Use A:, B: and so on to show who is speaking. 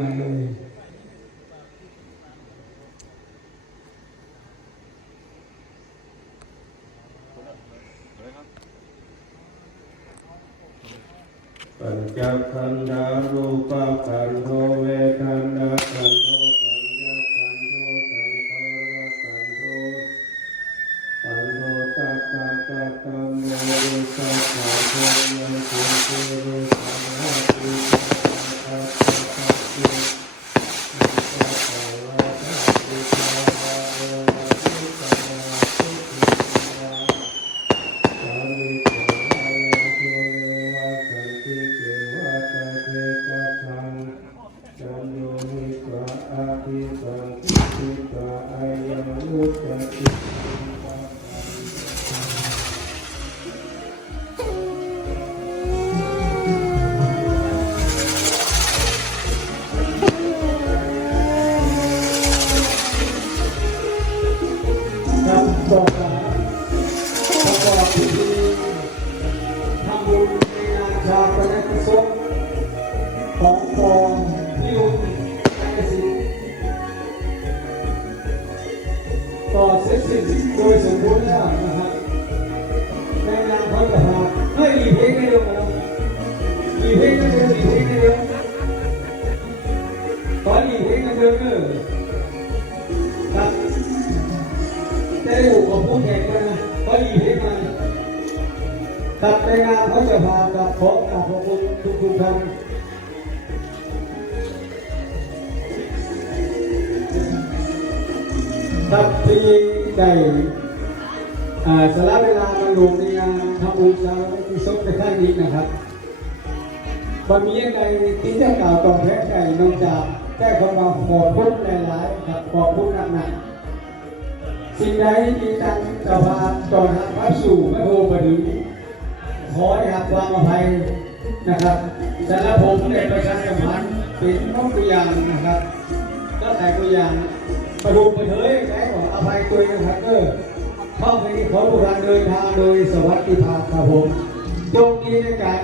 A: ปัญจขันธารูปขันโธเวทนธาขันโธสัญญาขันโธสังขารขันโธขันโธตัตตะตะตตะ ภิสันติสิกะอายมุตติครับต่อมาประกอบพิธีทำบุญในงานชาปนกิจศพของกอง ต่อเสร็จสิ้นโดยสมบูรณ์แล้วนะครับในานพระประธานไม่มีเพลงในเดียวกันมีเพลงกันเดิมมีเพลงกันเดิมตอนนี้เพลงกันเดิมเนี่ยครับได้หมู่ของผู้แข่งกันนะก็ดีให้มันตัดไปงานเขาจะพากับขอกับขอบคุณทุกทุกๆท่าน ครับที่ได้อ่าสละเวลามาลงในงานทำบุญสาธุศพในครั้งนี้นะครับวันนี้ยังไงที่จะกล่าวต่อแทนใจนอกจากแก้ความาขอบคุณหลายๆครับขอบคุณหนักๆสิ่งใดที่ท่านจะพาต่อทางพระสู่พระโอปถึงขอให้หักวามอภัยนะครับแต่ละผมในประชาสัมพันธ์เป็นน้องตัวอย่างนะครับก็แต่ตัวอย่าง ประดุประเทยแก้ขออภัยตัวเองนะครับเออเข้าไปที่ขอทุกท่านเดินทางโดยสวัสดิภาพครับผมจงดีในการ